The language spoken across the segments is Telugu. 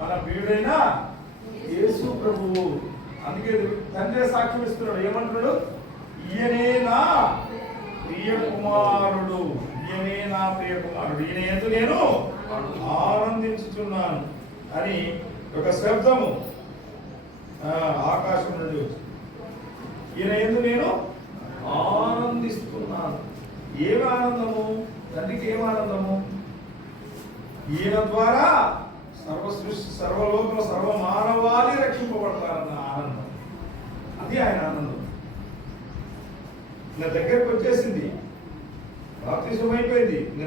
మన ప్రియుడైన యేసు ప్రభువు. అందుకే తండ్రి సాక్ష్యం ఇస్తున్నాడు, ఏమంటున్నాడు? ఈయనే నా ప్రియ కుమారుడు, ఈయనే నా ప్రియ కుమారుడు, ఈయన యందు నేను ఆనందించుతున్నాను అని ఒక శబ్దము ఆకాశం నుండి వచ్చింది. ఈయన యందు నేను ఆనందిస్తున్నాను. ఏమి ఆనందము? తండ్రికి ఏం ఆనందము? ఈయన ద్వారా సర్వ సృష్టి, సర్వలోకం, సర్వ మానవాళి రక్షింపబడతారన్న ఆనందం. అది ఆయన ఆనందం. నా దగ్గరకు వచ్చేసింది, బాప్తిజం అయిపోయింది, ఇంకా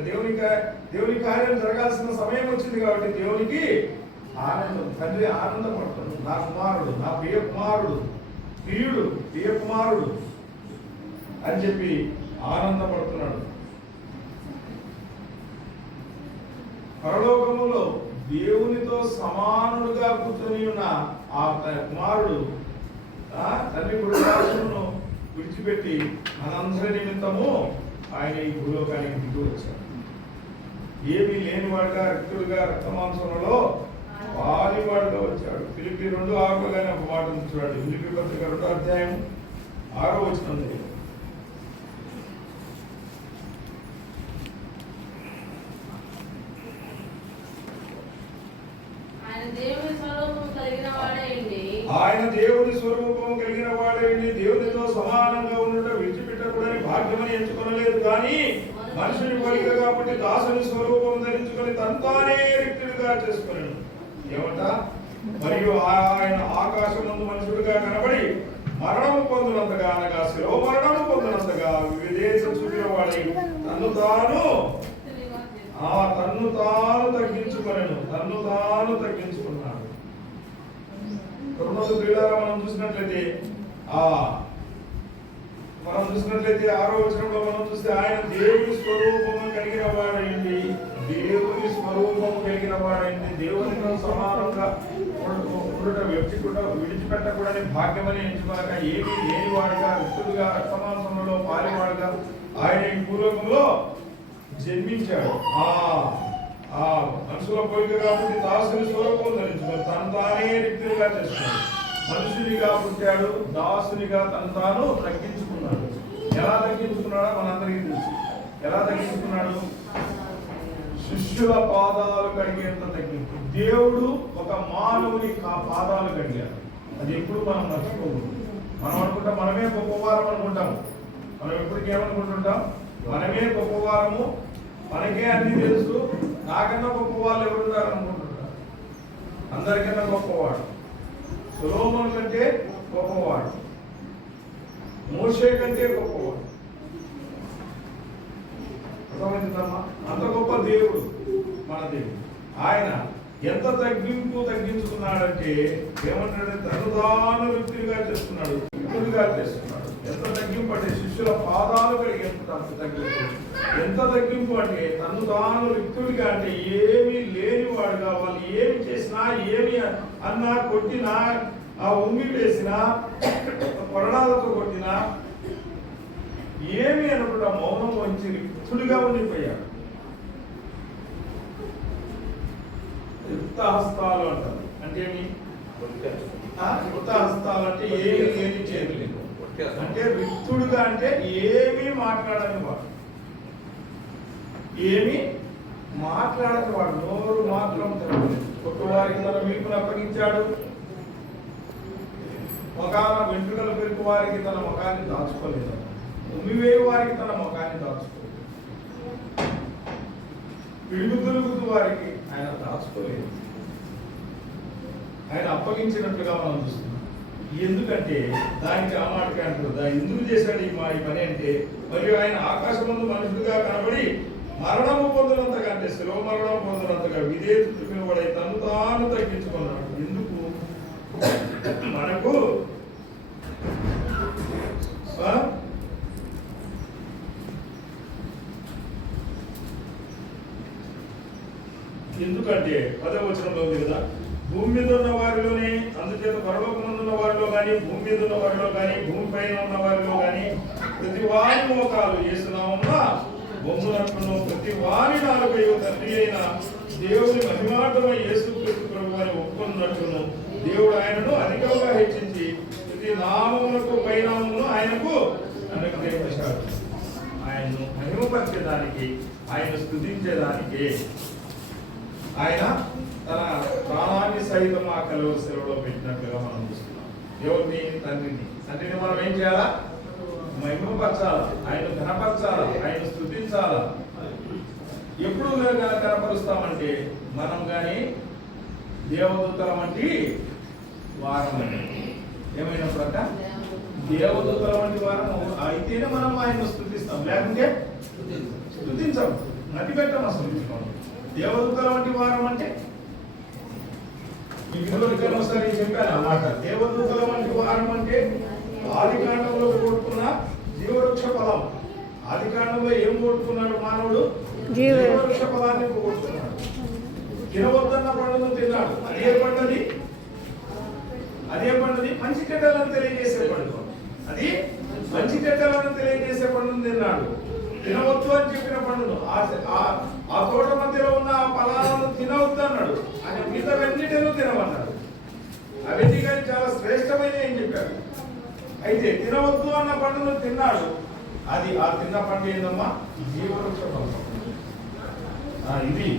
దేవుని కార్యం జరగాల్సిన సమయం వచ్చింది కాబట్టి దేవునికి ఆనందం. తండ్రి ఆనందపడుతున్నాడు. నా కుమారుడు, నా ప్రియ కుమారుడు, ప్రియ కుమారుడు అని చెప్పి ఆనందపడుతున్నాడు. పరలోకములో దేవునితో సమానుడుగా కూర్చొని ఉన్న ఆ కుమారుడు తండ్రి కుడిపార్శ్వమును విడిచిపెట్టి మనందరి నిమిత్తము ఆయన ఈ భూలోకానికి దిగి వచ్చాడు. ఏమీ లేనివాడుగా, రిక్తుడుగా, రక్తమాంసంలో పాలివాడుగా వచ్చాడు. ఫిలిప్పీ 2:6 ఒక మాట చూడండి. ఫిలిప్పీ పత్రిక 2:6 ఆయన దేవుని స్వరూపం కలిగిన వాడేండి, దేవునితో సమానంగా ఉండట విడిచిపెట్టకూడని భాగ్యమని ఎంచుకొనలేదు, కానీ మనుషుని పోలిక కాబట్టి దాసుని స్వరూపం ధరించుకొని తనతానే రిక్తుడిగా చేసుకున్నాడు. ఏమంట? మరియు ఆయన ఆకాశమందు మనుషుడిగా కనబడి మరణము పొందినంతగా, అనగా శిలో మరణము పొందినంతగా విదేశ చూపిన వాడి తన్ను తాను తగ్గించుకున్నాడు. మనం చూసినట్లయితే 6వ వచనంలో మనం చూస్తే ఆయన దేవుని స్వరూపము కలిగిన వాడైంది, దేవునితో సమానంగా వ్యక్తి కూడా విడిచిపెట్టకూడని భాగ్యమని ఎంచుకోక ఏమీ లేనివాడుగా, రిక్తుడుగా, రక్తమాంసంలో పాలివాడుగా ఆయన ఈ భూలోకంలో జన్మించాడు. మనుషుల పోలిక కాబట్టి దాసుని స్వరూపం ధరించుకొని తను తానే రిక్తుడిగా చేసుకున్నాడు. మనుషునిగా పుట్టాడు, దాసునిగా తను తాను తగ్గించుకున్నాడు. ఎలా తగ్గించుకున్నాడో మనందరికీ తెలుసు. ఎలా తగ్గించుకున్నాడు? శిష్యుల పాదాలు కడిగేంత తగ్గింపు. దేవుడు ఒక మానవుని పాదాలు కడిగాడు. అది ఎప్పుడు మనం మర్చిపోకూడదు. మనం అనుకుంటాం మనమే గొప్పవారం అనుకుంటాం. మనం ఎప్పటికేమనుకుంటుంటాం? మనమే గొప్పవారము, మనకే అన్ని తెలుసు, నాకన్నా గొప్ప వాళ్ళు ఎవరున్నారు అనుకుంటుంటారు. అందరికన్నా గొప్పవాడు సొలొమోను కంటే గొప్పవాడు, మోషే కంటే గొప్పవాడు. అర్థమవుతుందమ్మా? అంత గొప్ప దేవుడు మన దేవుడు. ఆయన ఎంత తగ్గించుకున్నాడంటే ఏమంటాడు? తను తాను వ్యక్తిగా చేస్తున్నాడు, వ్యక్తులుగా చేస్తున్నాడు. ఎంత తగ్గింపు అంటే శిష్యుల పాదాలు కలిగేంత తగ్గింపు. ఎంత తగ్గింపు అంటే తను తాను వ్యక్తుడిగా, అంటే ఏమీ లేనివాడుగా, వాళ్ళు ఏమి చేసినా, ఏమి అన్నా, కొట్టినా, ఉమ్మి వేసినా, కొరడాలతో కొట్టినా ఏమి అనుకుంటా మౌనం వచ్చి వ్యక్తుడిగా ఉండిపోయాడు. యుక్తహస్తాలు అంటారు. అంటే యుక్తహస్తాలు అంటే ఏమి లేని చేతులు, అంటే వ్యక్తుడుగా, అంటే ఏమీ మాట్లాడని వాడు, ఏమి మాట్లాడని వాడు, నోరు మాత్రం తెరవలేదు. కొట్టువారికి తన వీపును అప్పగించాడు, ముఖాన వెంట్రుకలు పెరుగు వారికి తన ముఖాన్ని దాచుకోలేదు, ఉమ్మివేయు వారికి తన ముఖాన్ని దాచుకోలేదు, పిడుగుతులుగుతు వారికి ఆయన దాచుకోలేదు. ఆయన అప్పగించినట్లుగా మనం చూస్తున్నాం. ఎందుకంటే దానికి ఆ మాటకి అంటారు, ఎందుకు చేశాడు ఈ పని అంటే, మరియు ఆయన ఆకాశమందు మనుషుడుగా కనబడి మరణము పొందినంతగా, అంటే శిలో మరణం పొందినంతగా విధేయత చూపినవాడై తను తాను తగ్గించుకున్నాడు. ఎందుకు? మనకు ఎందుకంటే 10వ వచనంలో ఉంది కదా, భూమి మీద ఉన్న వారిలోనే, అందుచేత పరలోకమందున్న వారిలో కానీ, భూమి మీద ఉన్న వారిలో కానీ, భూమి పైన ఉన్న వారిలో కానీ ప్రతి వారి మోకాలు యేసునామమున బొమ్మునట్టును, ప్రతి వారి నాలుకయు తండ్రి అయిన దేవుని మహిమార్థమై యేసుక్రీస్తు ప్రభువుని దేవుడు ఆయనను అధికంగా హెచ్చించి ప్రతి నామములకు పైనామమును ఆయనకు అనుగ్రహించాడు. ఆయన్ను మహిమపరిచేదానికి, ఆయన స్తుతించేదానికి ఆయన తన ప్రాణాన్ని సైతం ఆ కలువరి శిలువలో పెట్టినట్లుగా మనం చూస్తున్నాం. దేవుడిని, తండ్రిని మనం ఏం చేయాలా? మహిమపరచాలా, ఆయన ఘనపరచాలా, ఆయన స్తుతించాలా. ఎప్పుడు కనపరుస్తామంటే మనం కానీ దేవదూతల వంటి వారమని ఏమైనప్పుడట దేవదూతల వంటి వారం అయితేనే మనం ఆయన స్తుతిస్తాం, లేకుంటే స్తుతించాం, నది పెట్టాం. అసలు దేవదూతల వంటి వారం అంటే ఒకసారి చెప్పాను అన్నమాట. దేవదూతల వంటి వారం అంటే ఆది కాండంలో కోరుకున్న జీవవృక్ష ఫలం. ఆది కాండంలో ఏం కోరుకున్నాడు మానవుడు? జీవవృక్ష ఫలాన్ని కోరుకున్నాడు. తినవద్దన్న పండును తిన్నాడు. అదే పండుది మంచి చెడ్డలను తెలియజేసే పండు. అది మంచి చెడ్డలను తెలియజేసే పండును తిన్నాడు. తినవద్దు అని చెప్పిన పండును, ఆ తోట మధ్యలో ఉన్న ఆ ఫలాలను తినవద్దు అన్నాడు. ఆయన మిగతావన్నిటిని తినమన్నాడు. అవన్నీ కానీ చాలా శ్రేష్టమైన ఏం చెప్పాడు. అయితే తినవద్దు అన్న పండును తిన్నాడు. అది ఆ తిన్న పండు ఏందమ్మా? జీవవృక్ష ఫలం. ఇది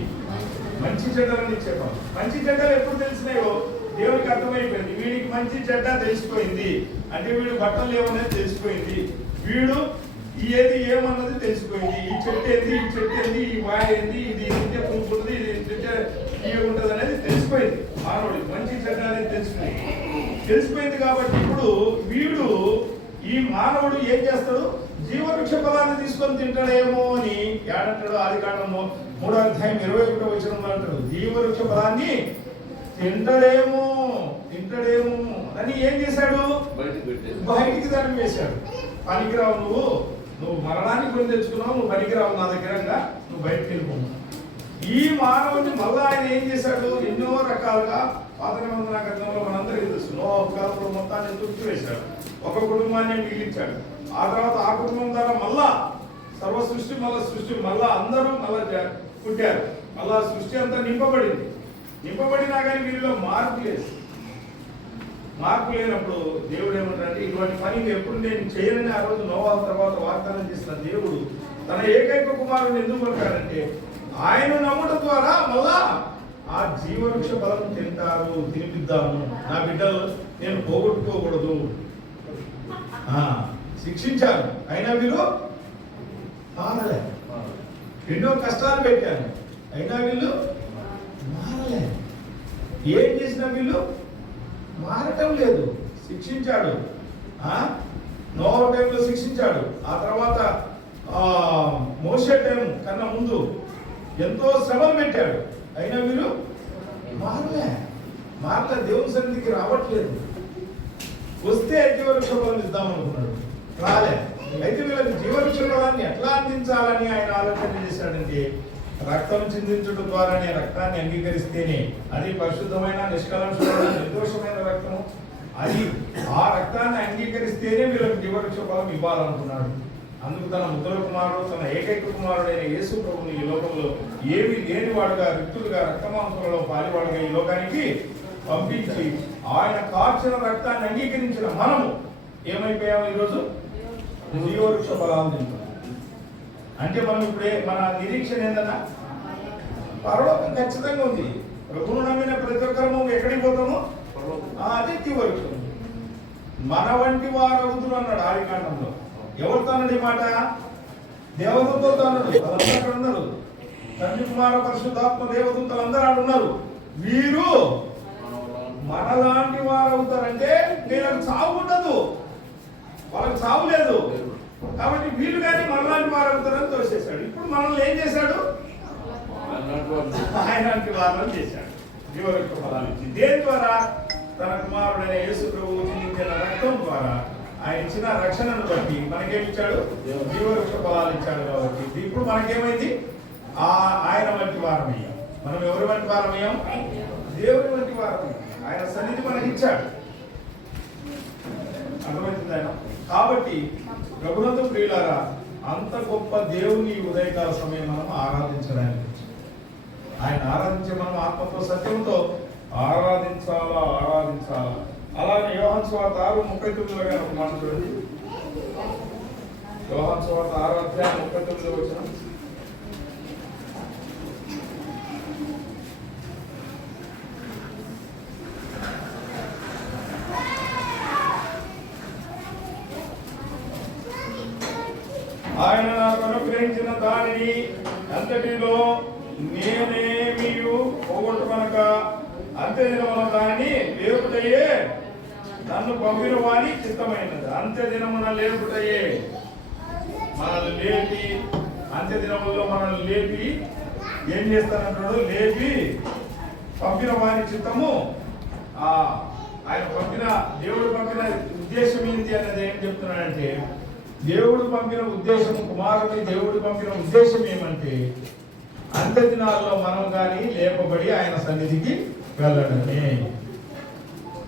మంచి చెడ్డలని ఇచ్చే పండు. మంచి చెడ్డలు ఎప్పుడు తెలిసినాయో దేవుడికి అర్థమైపోయింది. వీడికి మంచి చెడ్డ తెలిసిపోయింది అంటే వీడు బట్టలు లేవనేది తెలిసిపోయింది, వీడు ఏది ఏమన్నది తెలిసిపోయింది. ఈ చెట్టు ఏంది, ఈ చెట్టు ఏంది, ఈ వాయ ఏంది, ఇది తింటే పులుపు ఉంటుంది, ఇది తింటే ఉంటుంది అనేది తెలిసిపోయింది. మానవుడికి మంచి చెడ్డ అనేది తెలిసిపోయింది. కాబట్టి ఇప్పుడు వీడు, ఈ మానవుడు ఏం చేస్తాడు? జీవవృక్ష ఫలాన్ని తీసుకొని తింటాడేమో అని ఏడంటాడు? ఆది కాండము 3వ అధ్యాయం 21వ వచనంలో అంటాడు, జీవవృక్ష ఫలాన్ని తింటాడేమో అని ఏం చేశాడు? బయటికి దాన్ని వేశాడు. పనికిరావు, నువ్వు మరణానికి కొని తెచ్చుకున్నావు, నువ్వు పనికిరావు నా దగ్గరంగా, నువ్వు బయటకు వెళ్ళిపోవు. ఈ మానవుని మళ్ళా ఆయన ఏం చేశాడు? ఎన్నో రకాలుగా పాత నిబంధన గ్రంథంలో మనందరికీ తెలుసు, నోవహు కాలంలో మొత్తాన్ని తుడిచి వేశాడు, ఒక కుటుంబాన్ని మిగిలించాడు. ఆ తర్వాత ఆ కుటుంబం ద్వారా మళ్ళా సర్వ సృష్టి మళ్ళా అందరూ మళ్ళా పుట్టారు. మళ్ళా సృష్టి అంతా నింపబడినా కానీ వీరిలో మార్పు లేనప్పుడు దేవుడు ఏమంటారంటే, ఇటువంటి పని ఎప్పుడు నేను చేయనని ఆ రోజు నోవహు తర్వాత వాగ్దానం చేసిన దేవుడు తన ఏకైక కుమారుని ఎందుకు పంపాడంటే, ఆయన నమ్మటం ద్వారా మళ్ళా ఆ జీవవృక్ష ఫలం తింటారు, తినిపిద్దాము, నా బిడ్డలు నేను పోగొట్టుకోకూడదు. శిక్షించాను, అయినా వీళ్ళు మారలే. ఎన్నో కష్టాలు పెట్టాను, అయినా వీళ్ళు మారలే. ఏం చేసినా వీళ్ళు మారటం లేదు. శిక్షించాడు, నోవహు టైంలో శిక్షించాడు. ఆ తర్వాత మోషే టైం కన్నా ముందు ఎంతో శ్రమలు పెట్టాడు, అయినా వీళ్ళు మారలే. దేవుని సన్నిధికి రావట్లేదు. వస్తే జీవవృక్ష ఫలం ఇద్దామనుకున్నాడు, రాలే. అయితే వీళ్ళకి జీవవృక్ష ఫలాన్ని ఎట్లా అందించాలని ఆయన ఆలోచన చేశాడంటే, రక్తం చిందించడం ద్వారానే, రక్తాన్ని అంగీకరిస్తేనే, అది పరిశుద్ధమైన, నిష్కలంషమైన, నిర్దోషమైన రక్తము, అది ఆ రక్తాన్ని అంగీకరిస్తేనే వీళ్ళకి జీవవృక్ష ఫలం ఇవ్వాలనుకున్నాడు. అందుకు తన ముద్దుల కుమారుడు, తన ఏకైక కుమారుడైన యేసు ప్రభుని ఈ లోకంలో ఏమీ లేనివాడుగా, రిక్తులుగా, రక్తమాంసంలో పాలివాడుగా ఈ లోకానికి పంపించి ఆయన కార్చిన రక్తాన్ని అంగీకరించిన మనము ఏమైపోయాము? ఈరోజు జీవవృక్ష ఫలాన్ని తింటున్నాం. అంటే మనం ఇప్పుడే మన నిరీక్షణ ఏందన్నా? పరలోకం ఖచ్చితంగా ఉంది. ప్రభువును నమ్మిన ప్రతి ఒక్కరము ఎక్కడికి పోతాము? అదే జీవవృక్షం. మన వంటి వారు అవుతున్నారు అన్నాడు ఆది కాండంలో. ఎవరితో అన్నాడు ఈ మాట? దేవదూతలతో అన్నాడు. వాళ్ళందరూ అక్కడ ఉన్నారు. తండ్రి, కుమార, పరిశుద్ధాత్మ దేవదూతలు అందరూ అక్కడ ఉన్నారు. వీరు మనలాంటి వారు అవుతారంటే వీళ్ళకి చావు ఉండదు, వాళ్ళకి చావు లేదు. కాబట్టి వీళ్ళు కానీ మనలాంటి వారు అవుతారని తోసేశాడు. ఇప్పుడు మనల్ని ఏం చేశాడు? ఆయనలాంటి వారిని చేశాడు. జీవవృక్ష ఫలాన్ని ఇచ్చి, దేని ద్వారా? తన కుమారుడైన యేసు ప్రభువు చిందించిన రక్తం ద్వారా, ఆయన ఇచ్చిన రక్షణను బట్టి మనకేమిచ్చాడు? జీవవృక్ష ఫలాలు ఇచ్చాడు. కాబట్టి ఇప్పుడు మనకేమైంది? ఆయన వంటి వారమయ్యాం. మనం ఎవరి వంటి వారమయ్యాం? దేవుని వంటి వారమయ్యాం. ఆయన సన్నిధి మనకి ఇచ్చాడు. అర్థమవుతుంది ఆయన. కాబట్టి ప్రభునందు ప్రియులారా, అంత గొప్ప దేవుని ఉదయకాల సమయం మనం ఆరాధించడానికి, ఆయన ఆరాధించే మనం ఆత్మతో సత్యంతో ఆరాధించాలా. యోహాను సువార్త 6:39 గాని ఒక మాట చూడండి. యోహాను సువార్త 6:39 ఆయన నాకు అనుగ్రహించిన దానిని అంతటిలో నేనేమీ పోగొట్టుకొనక అంత్యదినమున దానిని లేపుటయే నన్ను పంపిన వాని చిత్తమైనది. అంత్యదినమున లేపుటయే మనల్ని లేపి, అంత్యదినములలో మనల్ని లేపి ఏం చేస్తానంటాడు? లేపి పంపిన వాని చిత్తము. ఆయన పంపిన, దేవుడు పంపిన ఉద్దేశం ఏంటి అనేది ఏం చెప్తున్నాడంటే, దేవుడు పంపిన ఉద్దేశం, కుమారుని దేవుడు పంపిన ఉద్దేశం ఏమంటే అంత్య దినాల్లో మనం కానీ లేపబడి ఆయన సన్నిధికి వెళ్ళడమే,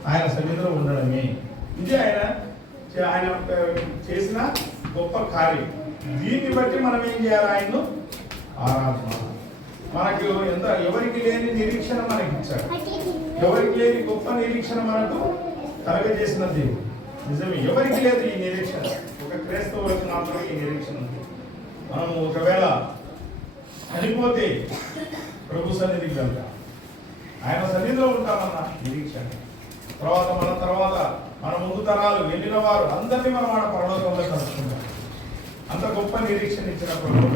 ఆయన సన్నిధిలో ఉండడమే. ఇది ఆయన చేసిన గొప్ప కార్యం. దీన్ని బట్టి మనం ఏం చేయాలి? ఆయన్ను ఆరాధన. మనకు ఎవరికి లేని నిరీక్షణ మనకి ఇచ్చాడు. ఎవరికి లేని గొప్ప నిరీక్షణ మనకు కలగజేసిన దేవుడు. నిజమే, ఎవరికి లేదు ఈ నిరీక్షణ. ఒక క్రైస్తవులకు మాత్రమే ఈ నిరీక్షణ ఉంది. మనము ఒకవేళ చనిపోతే ప్రభు సన్నిధికి వెళ్తాం, ఆయన సన్నిధిలో ఉంటామన్న నిరీక్షణ. తర్వాత మన ముందు తరాలు వెళ్ళిన వారు అందరినీ మనం ఆడ పరలోకంలో కలుసుకుంటాం. అంత గొప్ప నిరీక్షణ ఇచ్చిన ప్రభువు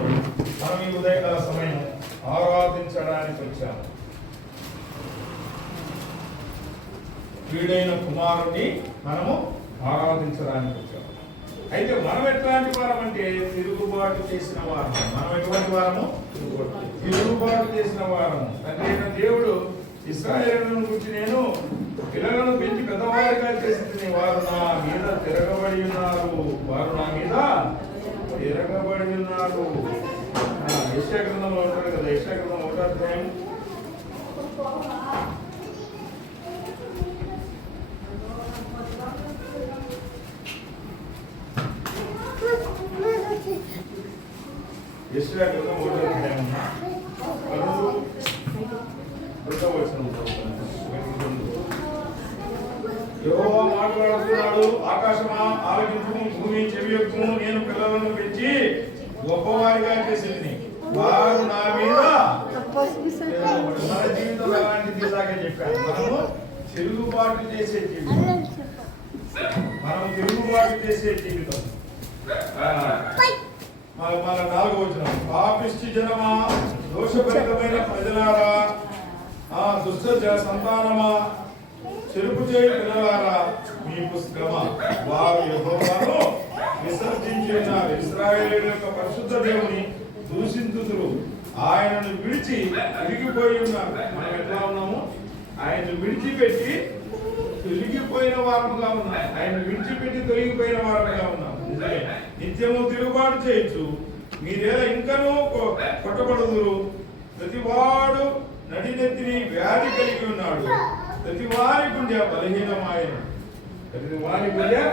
మనం ఈ ఉదయకాల సమయం ఆరాధించడానికి వచ్చాము. వీడైన కుమారుని మనము ఆరాధించడానికి వచ్చాము. అయితే మనం ఎట్లాంటి వారం అంటే తిరుగుబాటు చేసిన వారం. మనం ఎటువంటి వారము? తిరుగుబాటు చేసిన వారము. తండ్రి దేవుడు ఇశ్రాయేలును గురించి, నేను పిల్లలను పెంచి పెద్దవారిగా చేసింది, వారు నా మీద తిరగబడి ఉన్నారు, వారు నా మీద తిరగబడి ఉన్నారు. యెషయా గ్రంథంలో ఉంటారు కదా, యెషయా గ్రంథం 1వ అధ్యాయం 1వ అధ్యాయం 2వ వచనం. యెహోవా మాట్లాడుతున్నాడు, ఆకాశమా ఆలకించుము, భూమి చెవియొక్కుము, నేను పిల్లలను పెంచి గొప్పవారిగా చేసింది, వారు నా మీద. మన జీవితం అలాంటిది. ఇలాగే చెప్పాను, మనము తిరుగుబాటు చేసే జీవితం. మనం తిరుగుబాటు చేసే జీవితం. మన 4వ వచనం, పాపిష్టి జనమా, దోషభరితమైన ప్రజలారా, దుష్ట సంతానమా, చెరుపు చేయి పిల్లలారా, మీకు శ్రమ. వారు యెహోవాను విసర్జించి ఉన్నారు, ఇశ్రాయేలు యొక్క పరిశుద్ధ దేవుని దూషింతురు, ఆయనను విడిచి తిరిగిపోయి ఉన్నారు. మనం ఎట్లా ఉన్నాము? ఆయన్ని విడిచిపెట్టి తొలగిపోయిన వారముగా ఉన్నాం. ఆయన విడిచిపెట్టి తొలగిపోయిన వారముగా ఉన్నాం. నిజమే, నిత్యము తిరుగుబాటు చేయొచ్చు, మీరేలా ఇంకనూ కొట్టబడుదురు. ప్రతివాడు నడినెత్తిని వ్యాధి కలిగి ఉన్నాడు, ప్రతి వారి గుండె బలహీనమైన, ప్రతి వారి గుండె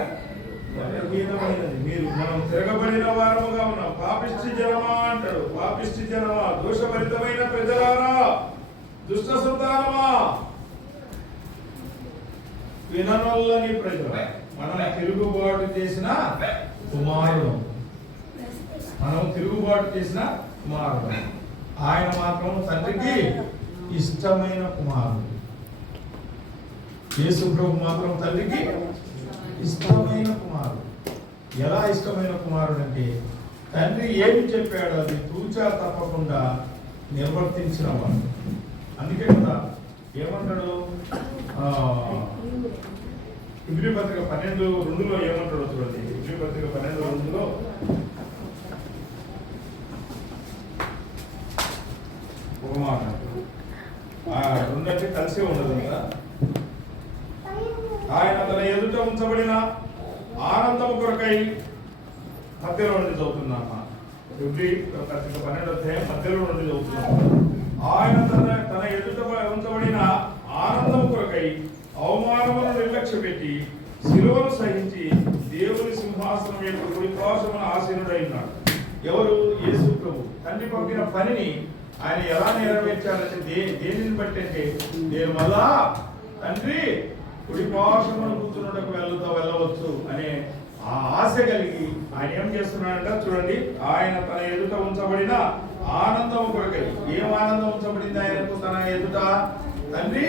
బలహీనమైనది. మనం తిరగబడిన వారముగా ఉన్నాం. పాపిష్టి జనమా అంటాడు, పాపిష్టి జనమా, దోషభరితమైన ప్రజలారా, దుష్ట సంతానమా, విననొల్లని ప్రజలు. మనం తిరుగుబాటు చేసిన కుమారుడు, మనం తిరుగుబాటు చేసిన కుమారుడు. ఆయన మాత్రం తండ్రికి ఇష్టమైన కుమారుడు. యేసు ప్రభు మాత్రం తండ్రికి ఇష్టమైన కుమారుడు. ఎలా ఇష్టమైన కుమారుడు అంటే, తండ్రి ఏమి చెప్పాడో అది తూచా తప్పకుండా నిర్వర్తించిన వాడు. అందుకే కదా ఏమంటాడు, ఇబ్రీ పత్రిక 12:2 ఏమంటాడో చూడండి. ఇబ్రీ పత్రిక 12:2 ఒక మాట, 2 అంటే కలిసే ఉండదు కదా. ఆయన తన ఎదుట ఉంచబడిన ఆనందం కొరకై, మధ్యలో నుండి చదువుతున్నామా, ఇబ్రీ పత్రిక 12వ అధ్యాయం మధ్యలో నుండి చదువుతున్నాము. ఆయన తన ఎదుట ఉంచబడిన ఆనందం కొరకై అవమానమును నిర్లక్ష్య పెట్టి శిలువను సహించి దేవుని సింహాసనం యొక్క కుడి పార్శ్వమున ఆసీనుడై ఉన్నాడు. ఎవరు? యేసు ప్రభు. తండ్రి పంపిన పనిని ఆయన ఎలా నెరవేర్చాలంటే దేనిని బట్టి అంటే, నేను మళ్ళా తండ్రి కుడి పార్శ్వమున కూర్చున్నటకు వెళ్ళవచ్చు అనే ఆ ఆశ కలిగి ఆయన ఏం చేస్తున్నాడంట చూడండి. ఆయన తన ఎదుట ఉంచబడిన ఆనందము కొరకై. ఏం ఆనందం ఉంచబడింది ఆయనకు తన ఎదుట? తండ్రి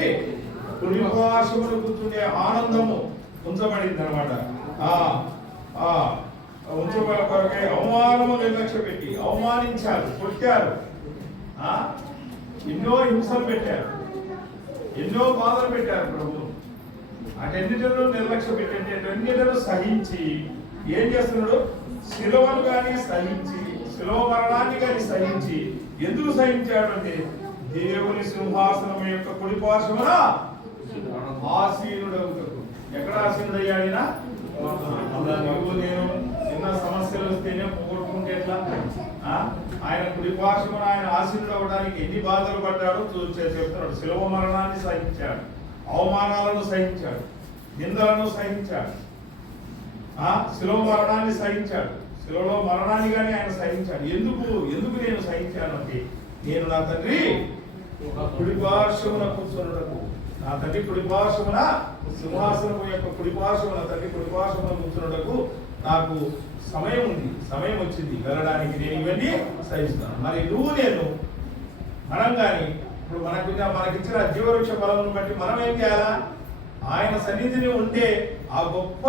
కుడి పార్శ్వమున కూర్చుండే ఆనందము ఉంచబడింది అనమాట. ఉంచబడి కొరకై అవమానము నిర్లక్ష్య పెట్టి అవమానించారు, కొట్టారు, ఎన్నో హింసలు పెట్టారు, ఎన్నో బాధలు పెట్టారు ప్రభు. అటన్నిటిలో నిర్లక్ష్య పెట్టి అటన్నిటిలో సహించి ఏం చేస్తున్నాడు? శిలువను కానీ సహించి, శిలువ మరణాన్ని కానీ సహించి. ఎందుకు సహించాడు అంటే దేవుని సింహాసనం యొక్క కుడి పార్శ్వమున ఆసీనుడవుటకు. ఎక్కడ ఆసీనుడయ్యాడినా? నేను చిన్న సమస్యలు వస్తేనే పోగొట్టుకుంటే ఎట్లా? ఆయన కుడి పార్శ్వమున ఆయన ఆసీనుడు అవడానికి ఎన్ని బాధలు పడ్డాడో చెప్తున్నాడు. శిలువ మరణాన్ని సహించాడు, అవమానాలను సహించాడు, నిందలను సహించాడు, శిలువ మరణాన్ని సహించాడు. శిలువలో మరణాన్ని కానీ ఆయన సహించాడు. ఎందుకు నేను సహించాను అంటే నేను నా తండ్రి కుడి పార్శ్వమున కూర్చున్నటకు, నా తండ్రి కుడి పార్శ్వమున సింహాసనం యొక్క కుడి పార్శ్వమున తండ్రి కుడి పార్శ్వమున కూర్చున్నటకు నాకు సమయం ఉంది, సమయం వచ్చింది వెళ్ళడానికి. నేను ఇవన్నీ సహిస్తాను. మరి నువ్వు నేను మనం కానీ ఇప్పుడు మనకిచ్చిన జీవవృక్ష ఫలమును బట్టి మనం ఏం చేయాలా? ఆయన సన్నిధిని ఉంటే ఆ గొప్ప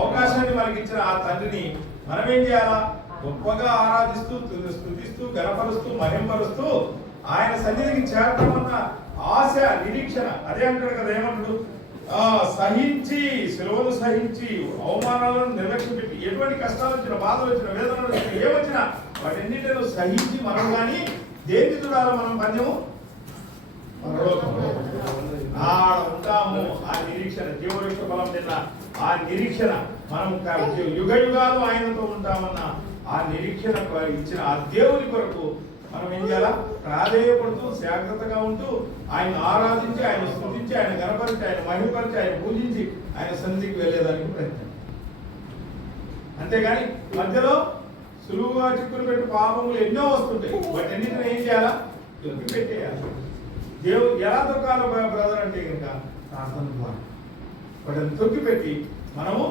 అవకాశాన్ని మనకిచ్చిన ఆ తండ్రిని మనం ఏం చేయాలా? గొప్పగా ఆరాధిస్తూ, స్తుతిస్తూ, గణపరుస్తూ, మహింపరుస్తూ ఆయన సన్నిధికి చేరటమన్న ఆశ, నిరీక్షణ. అదే అంటాడు కదా, ఏమంటాడు? సహించి, శిలువను సహించి, అవమానాలను నిర్లక్ష్యం పెట్టి, ఎటువంటి కష్టాలు వచ్చినా, బాధలు వచ్చినా, వేదనలు వచ్చినా, ఏమొచ్చినా వాటన్నిటిలో సహించి మనం కానీ దేనికి చూడాలి? మనం పందెము ఉంటాము. ఆ నిరీక్షణ, జీవవృక్ష ఫలం తిన్న ఆ నిరీక్షణ, మనం యుగ యుగాలు ఆయనతో ఉంటామన్న ఆ నిరీక్షణ ఇచ్చిన ఆ దేవుని కొరకు మనం ఏం చేయాలా? ప్రాధేయపడుతూ, జాగ్రత్తగా ఉంటూ, ఆయన ఆరాధించి, ఆయన స్తుతించి, ఆయన గణపరిచి, ఆయన మహిమపరిచి, ఆయన పూజించి ఆయన సన్నిధికి వెళ్ళేదానికి ప్రయత్నం. అంతేగాని మధ్యలో సులువుగా చిక్కులు పెట్టి పాపములు ఎన్నో వస్తుంటాయి. వాటన్నిటిని ఏం చేయాలా? తొక్కి పెట్టేయాలి. దేవుడు ఎలా తొక్కాలో బ్రదర్ అంటే కనుక ప్రార్థన ద్వారా వాటిని తొక్కిపెట్టి మనము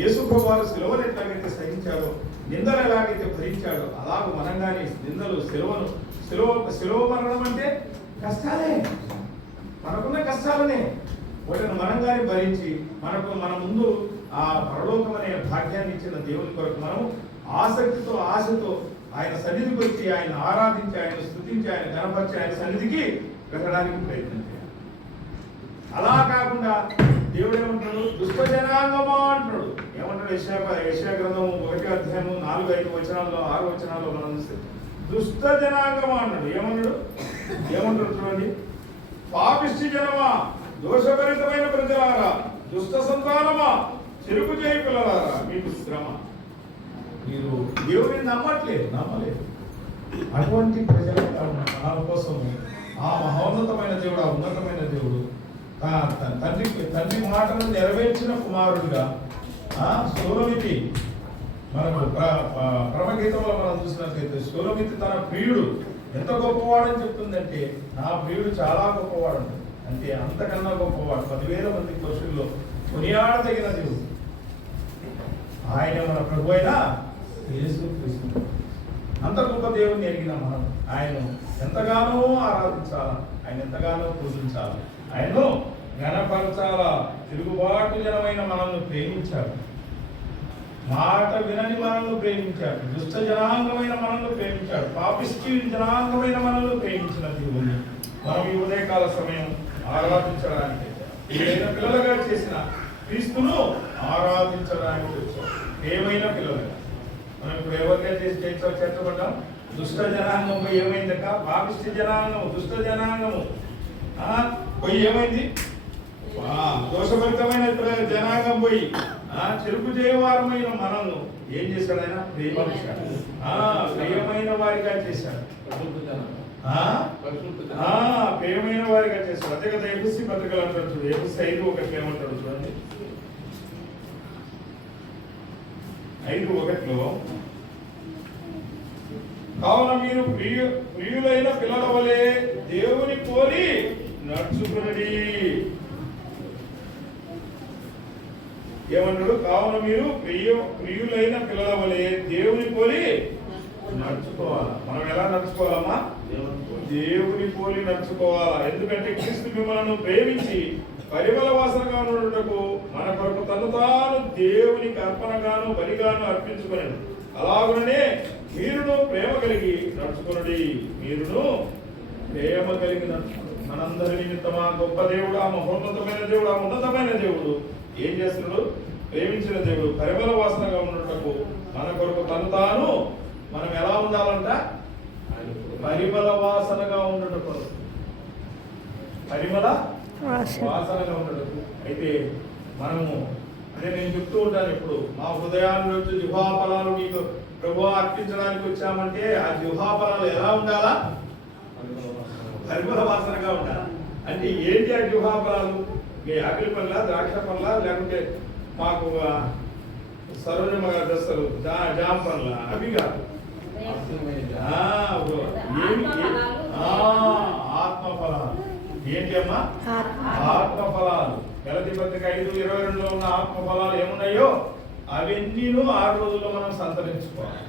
యేసు ప్రభువు శిలువను ఎట్లాగైతే సహించాడో, నిందలు ఎలాగైతే భరించాడో అలాగ మనం కానీ నిందలు, శిలువ మరణం అంటే కష్టాలే, మనకున్న కష్టాలనే. వాటిని మనం కానీ భరించి మన ముందు ఆ పరలోకం అనే భాగ్యాన్ని ఇచ్చిన దేవుని కొరకు మనము ఆసక్తితో, ఆశతో ఆయన సన్నిధికి వచ్చి, ఆయన ఆరాధించి, ఆయన స్తుతించి, ఆయన గణపరిచి, ఆయన సన్నిధికి వెళ్ళడానికి ప్రయత్నం చేయాలి. అలా కాకుండా దేవుడు ఏమంటాడు? దుష్ట జనాంగమా అంటున్నాడు. ఏమంటాడు? యెషయా గ్రంథము 1వ అధ్యాయము 4-5 వచనాల్లో 6 వచనాల్లో మనం చూస్తే దుష్ట జనాంగమా అన్నాడు. ఏమంటాడు చూడండి. పాపిష్టి జనమా, దోషభరితమైన ప్రజలారా, దుష్ట సంతానమా, చెరుకు చేయి పిల్లలారా, మీకు శ్రమ. మీరు దేవుడిని నమ్మలేదు. అటువంటి ప్రజల కోసం ఆ మహోన్నతమైన దేవుడు, ఆ ఉన్నతమైన దేవుడు తండ్రి మాటను నెరవేర్చిన కుమారుడుగా సూలమితి, మనకు పరమగీతంలో మనం చూసినట్లయితే సూలమితి తన ప్రియుడు ఎంత గొప్పవాడని చెప్తుందంటే, నా ప్రియుడు చాలా గొప్పవాడు అంటే అంతకన్నా గొప్పవాడు. 10,000 మంది పురుషుల్లో కొనియాడదగిన దేవుడు ఆయన మన ప్రభు అయిన యేసుక్రీస్తు. అంత గొప్ప దేవుడిని ఎరిగిన మనం ఆయన ఎంతగానో ఆరాధించాలా, ఆయన ఎంతగానో పూజించాలి, ఆయనను ఘనపరచాలా. తిరుగుబాటు జనమైన మనల్ని ప్రేమించాడు, మాట వినని మనల్ని ప్రేమించాడు, దుష్ట జనాంగమైన మనల్ని ప్రేమించాడు, పాపిష్టి జనాంగమైన మనల్ని ప్రేమించిన దేవుని మనం ఈ ఉదయకాల సమయం ఆరాధించడానికి, ఏదైనా పిల్లలుగా చేసిన క్రీస్తును ఆరాధించడానికి వచ్చాం. ఏమైనా పిల్లలుగా మనం ఇప్పుడు ఎవరిగా చేసి చేర్చబడ్డాం? దుష్ట జనాంగం పోయి ఏమైందక్క? పాపిష్టి జనాంగము, దుష్ట జనాంగము పోయి ఏమైంది? దోషభరితమైన జనాంగం పోయి చెరుపు చేయవారమైన మనల్ని ఏం చేశాడు? ఆయన ప్రేమించాడు, ప్రియమైన వారిగా చేశాడు, ప్రియమైన వారిగా చేశాడు. అదే కదా ఎఫెసీ పత్రికలు అంటాడు చూడు. ఎఫెసీ 5:1 ఏమంటాడు చూడండి. 5:1 కావున మీరు ప్రియులైన పిల్లల వలె దేవుని కోరి నడుచుకుని ఏమన్నాడు? కావున మీరు ప్రియులైన పిల్లల వలె దేవుని పోలి నడుచుకోవాలా. మనం ఎలా నడుచుకోవాలమ్మా? దేవుని పోలి నడుచుకోవాలా. ఎందుకంటే క్రీస్తు మిమ్మల్ని ప్రేమించి పరిమళ వాసనగా ఉండటకు మన కొరకు తను తాను దేవునికి అర్పణగాను బలిగాను అర్పించుకున్నాడు. అలాగనే మీరును ప్రేమ కలిగి నడుచుకున్నది. మీరును ప్రేమ కలిగి నడుచుకున్నాడు. మనందరి నిమిత్తమా గొప్ప దేవుడు, ఆ మహోన్నతమైన దేవుడు, ఆ ఉన్నతమైన దేవుడు ఏం చేస్తున్నాడు? ప్రేమించిన దేవుడు పరిమళ వాసనగా ఉండటకు మన కొరకు తను తాను మనం ఎలా ఉండాలంట? పరిమళ వాసనగా ఉండటకు, పరిమళ వాసనగా ఉండటకు. అయితే మనము అంటే నేను చెప్తూ ఉంటాను ఎప్పుడు, మా హృదయాల్లో జిహ్వాఫలాలు నీకు ప్రభువా అర్పించడానికి వచ్చామంటే ఆ జిహ్వాఫలాలు ఎలా ఉండాలా? పరిమళ వాసనగా ఉండాలి. అంటే ఏంటి ఆ జిహ్వాఫలాలు? మీ ఆపిల్ పండ్ల, ద్రాక్ష పండ్ల, లేకుంటే మాకు సరోజమ్మ గారు తెస్తారు జామ పండ్ల, అవి కాదు. ఆత్మఫలాలు. ఏంటి అమ్మా? ఆత్మఫలాలు. గలతీ పత్రిక 5:22 ఉన్న ఆత్మఫలాలు ఏమున్నాయో అవన్నీ 6 రోజుల్లో మనం సంతరించుకోవాలి.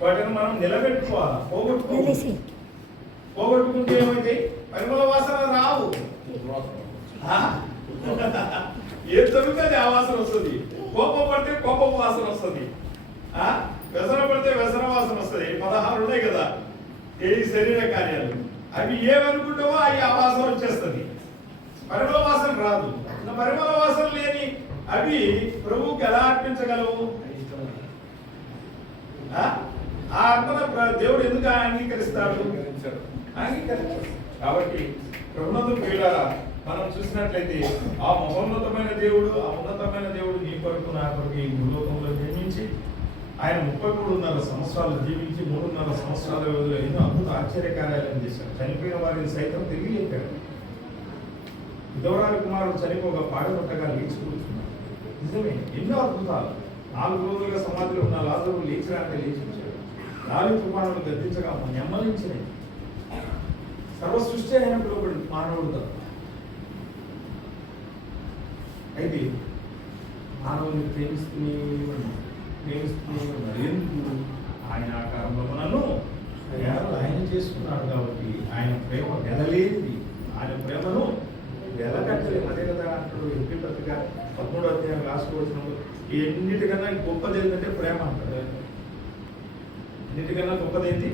వాటిని మనం నిలబెట్టుకోవాలి. పోగొట్టుకుంటే ఏమైతే పరిమళ వాసన రావు. ఏం జరుగుతుంది? ఆ వాసన వస్తుంది. కోపం పడితే కోపం వాసన వస్తుంది. వ్యసన పడితే వ్యసన వాసన వస్తుంది. 16 ఉన్నాయి కదా ఏ శరీర కార్యాలు. అవి ఏమనుకుంటావో అవి ఆ వాసన వచ్చేస్తుంది. పరిమళ వాసన రాదు. పరిమళ వాసన లేని అవి ప్రభువుకి ఎలా అర్పించగలవు? ఆ అర్పణ దేవుడు ఎందుకు అంగీకరిస్తాడు? అంగీకరించాడు. కాబట్టి ప్రభునందు ప్రియులారా, మనం చూసినట్లయితే ఆ మహోన్నతమైన దేవుడు, ఆ ఉన్నతమైన దేవుడు నీ కొరకు నా కొరకు ఈ భూలోకంలో జన్మించి ఆయన 33.5 సంవత్సరాలు జీవించి 3.5 సంవత్సరాల వ్యవధిలో ఎన్నో అద్భుత ఆశ్చర్యకార్యాలను చేశాడు. చనిపోయిన వారిని సైతం తిరిగి లేపాడు. విధవరాలి కుమారుడు చనిపోగా పాడగొట్టగా లేచి కూర్చున్నాడు. నిజమే, ఎన్నో అద్భుతాలు. 4 రోజులుగా సమాధిలో ఉన్న లాజరు లేచిరాక లేచి వచ్చాడు. 4 తుఫానులు గద్దించగా నెమ్మలించినాయి. సర్వ సృష్టి అయిన పిలువబడి మానవుడు తప్ప. అయితే మానవుని ప్రేమిస్తూనే ఉన్నారు. ఎందుకు? ఆయన ఆకారంలో మనను ఆయన చేసుకున్నాడు కాబట్టి ఆయన ప్రేమ వెదలేనిది. ఆయన ప్రేమను వెలకట్టలేదు. అదే కదా అంటాడు ఎప్పుడు పత్రిక 13వ అధ్యాయం లాస్ట్ వచ్చినప్పుడు ఎన్నిటికన్నా గొప్పది ఏంటంటే ప్రేమ అంటాడు. అన్నిటికన్నా గొప్పది ఏంటి?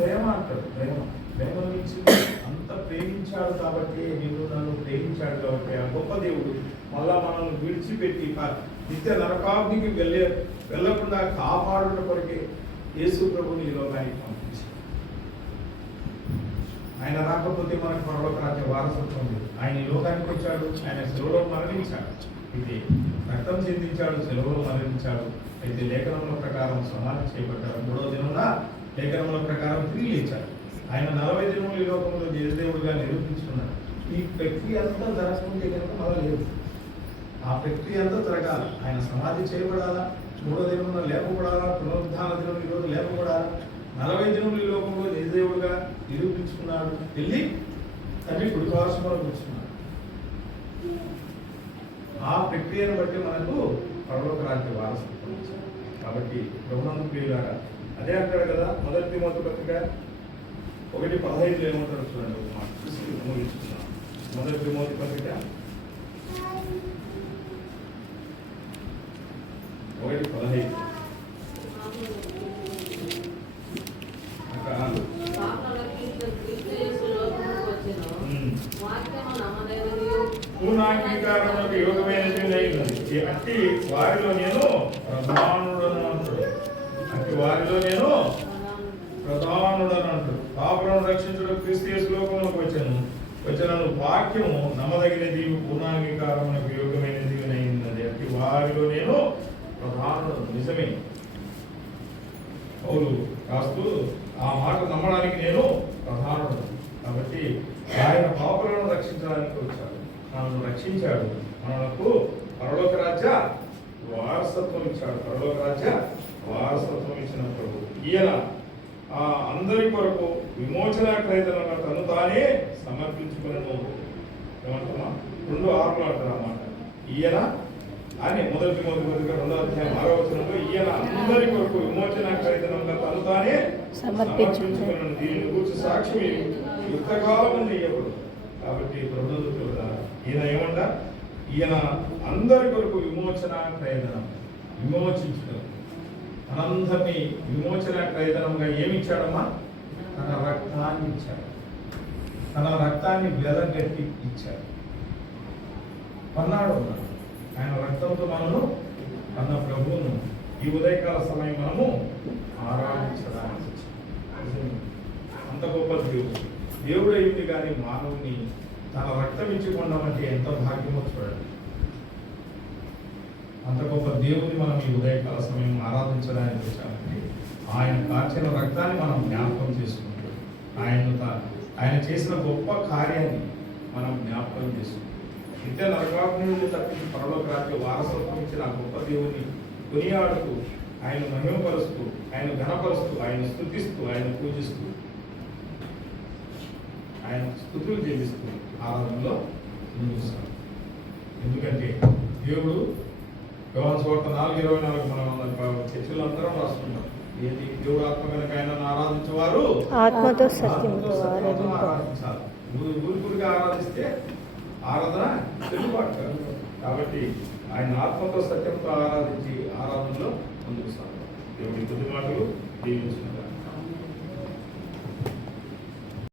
ప్రేమ అంటాడు. ప్రేమను మించి అంత ప్రేమించాడు కాబట్టి, నీవు నన్ను ప్రేమించాడు కాబట్టి ఆ గొప్ప దేవుడు మళ్ళా మనల్ని విడిచిపెట్టి నిత్య నరకాగ్నికి వెళ్ళకుండా కాపాడుట కొరకే యేసు ప్రభుని ఈ లోకానికి పంపించాడు. ఆయన రాకపోతే మనకు పరలోక రాజ్య వారసత్వం లేదు. ఆయన ఈ లోకానికి వచ్చాడు, ఆయన సెలవులో మరణించాడు. ఇది రక్తం చెందించాడు, సెలవులో మరణించాడు. అయితే లేఖనముల ప్రకారం సమాధి చేయబడ్డాడు. 3వ దినమున లేఖనముల ప్రకారం తిరిగి లేచాడు. ఆయన 40 దినములు ఈ లోకంలో దేవుడిగా నిరూపించుకున్నాడు. ఈ ప్రక్రియ అంతా జరగకుంటే కనుక మళ్ళీ లేదు. ఆ ప్రక్రియ అంతా జరగాలి. ఆయన సమాధి చేయబడాలా, 3వ దినమున లేపబడాలా, పునరుద్ధాన దినం ఈరోజు లేపబడాలా. 40 దినములు ఈ లోకంలో దేవుడిగా నిరూపించుకున్నాడు. వెళ్ళి తండ్రి కుడి పార్శ్వంలో కూర్చున్నాడు. ఆ ప్రక్రియను బట్టి మనకు పరలోక రాజ్య వారసత్వం ఇచ్చాడు. కాబట్టి ప్రభునందు ప్రియులారా, అదే అంటాడు కదా 1 తిమోతి పత్రిక 1:15 ఏమంటాడు చూడండి. ఒక మాట చూసి ముగించుకున్నాం. 1 తిమోతి పత్రిక 1:15 పూర్ణాంగీకారమునకు యోగమైనది అట్టి వారిలో నేను ప్రధానుడను అంటాడు. అట్టి వారిలో నేను ప్రధానుడను అంటాడు. పాపులను రక్షించడం క్రీస్తు యేసు లోకంలోకి వచ్చాను వాక్యము నమ్మదగినది, పూర్ణాంగీకారమునకు యోగమైనది అయినది. అట్టి వారిలో నేను ప్రధానుడను. నిజమే, పౌలు రాస్తూ ఆ మాట నమ్మడానికి నేను ప్రధానుడను. కాబట్టి ఆయన పాపులను రక్షించడానికి వచ్చాడు, మనల్ని రక్షించాడు, మనకు పరలోక రాజ్య వారసత్వం ఇచ్చాడు. పరలోక రాజ్య వారసత్వం ఇచ్చినప్పుడు ఈయన అందరి కొరకు విమోచన క్రైతలను తను తానే సమర్పించుకున్నాను. ఏమంటున్నా 2:6 అంటారు అన్నమాట. ఈయన అని మొదటి 2వ అధ్యాయం 6వ వచనంలో ఈయన అందరి కొరకు విమోచన ఖరీదనంగా తను తానే సమర్పించుకున్నాను. దీనిని గురించి సాక్షి యుద్ధకాలం ఉంది ఎప్పుడు. కాబట్టి ప్రభుత్వ ఈయన ఏమంట, ఈయన అందరి కొరకు విమోచన క్రయధనం విమోచించడం, మనందరినీ విమోచన క్రయధనంగా ఏమిచ్చాడమ్మా? తన రక్తాన్ని ఇచ్చాడు. తన రక్తాన్ని వెలగట్టి ఇచ్చాడు. పన్నాడు ఆయన రక్తంతో మనము అన్న ప్రభువును ఈ ఉదయకాల సమయం మనము ఆరాధించడానికి. అంత గొప్ప దేవుడు అయింది కానీ మానవుని తన రక్తం ఇచ్చుకున్నామంటే ఎంత భాగ్యమో చూడండి. అంత గొప్ప దేవుని మనం ఈ ఉదయకాల సమయం ఆరాధించడానికి వచ్చామంటే ఆయన కార్చిన రక్తాన్ని మనం జ్ఞాపకం చేసుకుంటాం. ఆయన చేసిన గొప్ప కార్యాన్ని మనం జ్ఞాపకం చేసుకుంటాం. నిత్య నరకాగ్ని నుండి తప్పించి పరలోక రాజ్య వారసత్వం ఇచ్చిన ఆ గొప్ప దేవుని కొనియాడుతూ, ఆయన మహిమపరుస్తూ, ఆయన ఘనపరుస్తూ, ఆయన స్తుతిస్తూ, ఆయన పూజిస్తూ, ఆయన స్తుతులు చెల్లిస్తూ ఆరాధనలో ముందుకు. ఎందుకంటే దేవుడు యోహాను సువార్త 4:24 మనం చర్చలు అందరం రాస్తున్నాం. ఏది? దేవుడు ఆత్మ కనుక ఆయనను ఆరాధించేవారు ఆత్మతో సత్యముతో ఆరాధించాలి. ఊరిగా ఆరాధిస్తే ఆరాధన చెల్లుబాటు కాదు. కాబట్టి ఆయన ఆత్మతో సత్యంతో ఆరాధించి ఆరాధనలో ముందుకు సాగాలి. దేవుడి కొద్ది మాటలు దీవించుకుంటారు.